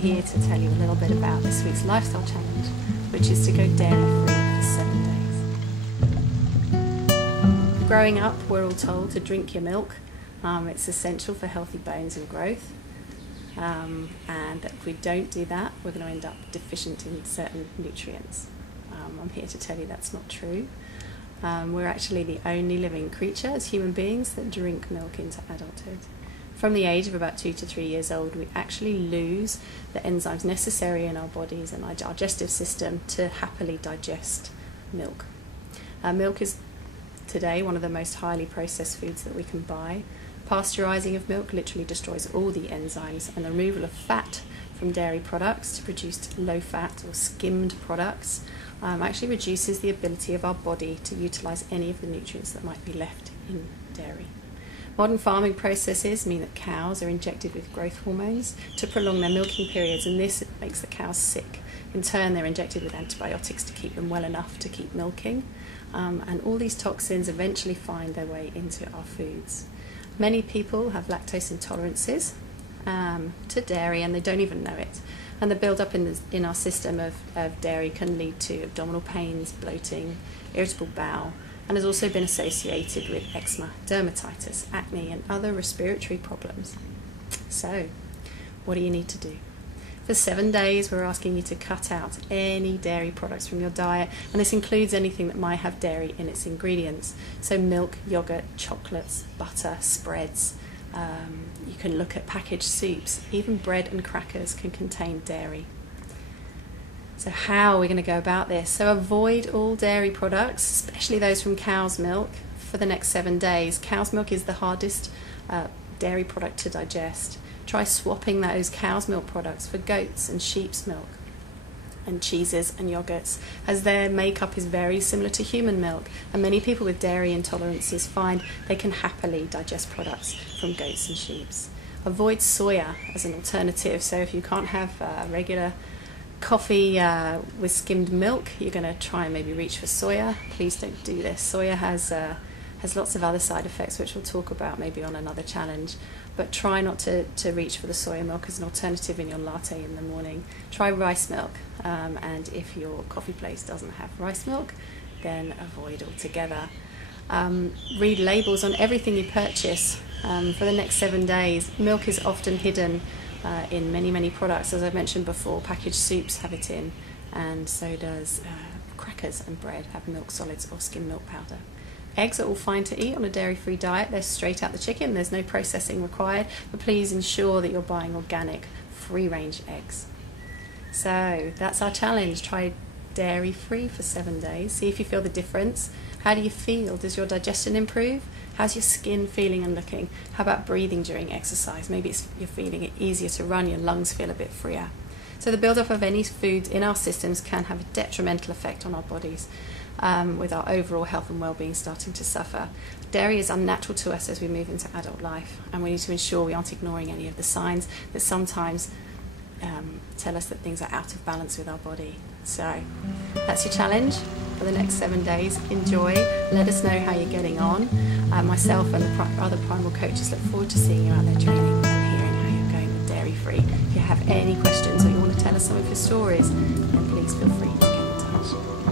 here to tell you a little bit about this week's lifestyle challenge, which is to go dairy-free for 7 days. Growing up, we're all told to drink your milk. It's essential for healthy bones and growth. And if we don't do that, we're going to end up deficient in certain nutrients. I'm here to tell you that's not true. We're actually the only living creature as human beings that drink milk into adulthood. From the age of about 2 to 3 years old, we actually lose the enzymes necessary in our bodies and our digestive system to happily digest milk. Milk is today one of the most highly processed foods that we can buy. Pasteurizing of milk literally destroys all the enzymes, and the removal of fat from dairy products to produce low-fat or skimmed products actually reduces the ability of our body to utilize any of the nutrients that might be left in dairy. Modern farming processes mean that cows are injected with growth hormones to prolong their milking periods, and this makes the cows sick. In turn, they're injected with antibiotics to keep them well enough to keep milking, and all these toxins eventually find their way into our foods. Many people have lactose intolerances to dairy, and they don't even know it. And the build-up in our system of dairy can lead to abdominal pains, bloating, irritable bowel, and has also been associated with eczema, dermatitis, acne, and other respiratory problems. So, what do you need to do? For 7 days, we're asking you to cut out any dairy products from your diet, and this includes anything that might have dairy in its ingredients. So milk, yogurt, chocolates, butter, spreads. You can look at packaged soups. Even bread and crackers can contain dairy. So how are we going to go about this? So avoid all dairy products, especially those from cow's milk, for the next 7 days. Cow's milk is the hardest dairy product to digest. Try swapping those cow's milk products for goat's and sheep's milk and cheeses and yogurts, as their makeup is very similar to human milk, and many people with dairy intolerances find they can happily digest products from goats and sheep's. Avoid soya as an alternative. So if you can't have regular coffee with skimmed milk, you're going to try and maybe reach for soya. Please don't do this. Soya has lots of other side effects, which we'll talk about maybe on another challenge. But try not to reach for the soya milk as an alternative in your latte in the morning. Try rice milk, and if your coffee place doesn't have rice milk, then avoid altogether. Read labels on everything you purchase. For the next 7 days, milk is often hidden in many products. As I mentioned before, packaged soups have it in, and so does crackers and bread have milk solids or skim milk powder. Eggs are all fine to eat on a dairy-free diet. They're straight out the chicken. There's no processing required, but please ensure that you're buying organic, free-range eggs. So that's our challenge. Try dairy-free for 7 days. See if you feel the difference. How do you feel? Does your digestion improve? How's your skin feeling and looking? How about breathing during exercise? Maybe you're feeling it easier to run, your lungs feel a bit freer. So the build-up of any foods in our systems can have a detrimental effect on our bodies, with our overall health and well-being starting to suffer. Dairy is unnatural to us as we move into adult life, and we need to ensure we aren't ignoring any of the signs that sometimes tell us that things are out of balance with our body. So that's your challenge for the next 7 days. Enjoy. Let us know how you're getting on. Myself and the other primal coaches look forward to seeing you out there training and hearing how you're going with dairy-free. If you have any questions or you want to tell us some of your stories, then please feel free to get in touch.